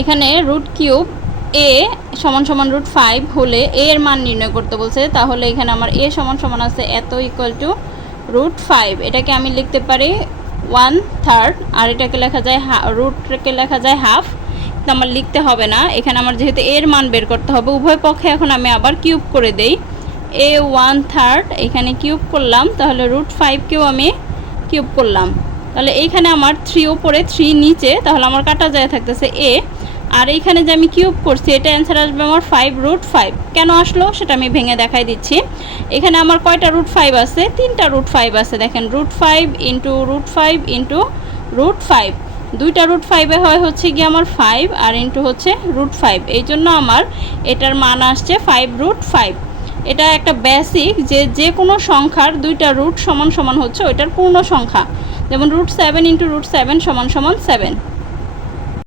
এখানে root cube এ সমান সমান √5 হলে এ এর মান নির্ণয় করতে বলছে। তাহলে এখানে আমার এ সমান সমান আছে এত ইকুয়াল টু √5। এটাকে আমি লিখতে পারি 1/3 আর এটাকে লেখা যায় রুটকে লেখা যায় হাফ। তো আমার লিখতে হবে না, এখানে আমার যেহেতু এর মান বের করতে হবে উভয় পক্ষে এখন আমি আবার কিউব করে দেই। এ 1/3 এখানে কিউব করলাম, তাহলে √5কেও আমি কিউব করলাম। তাহলে এইখানে আমার 3 উপরে 3 নিচে, তাহলে আমার কাটা যায় থাকতেছে এ। আর এইখানে যে আমি কিউব করছি এটা অ্যান্সার আসবে আমার 5√5। কেন আসলো সেটা আমি ভেঙে দেখাই দিচ্ছি। এখানে আমার কয়টা √5 আছে? 3টা √5 আছে। দেখেন √5 ইন্টু √5 ইন্টু √5, 2টা √5 হয় হচ্ছে গিয়ে আমার 5 আর ইন্টু হচ্ছে √5। এই জন্য আমার এটার মান আসছে 5√5। এটা একটা বেসিক যে কোনো সংখ্যার 2টা রুট সমান সমান হচ্ছে ওইটার পূর্ণ সংখ্যা। যেমন √7 ইন্টু √7 সমান সমান 7।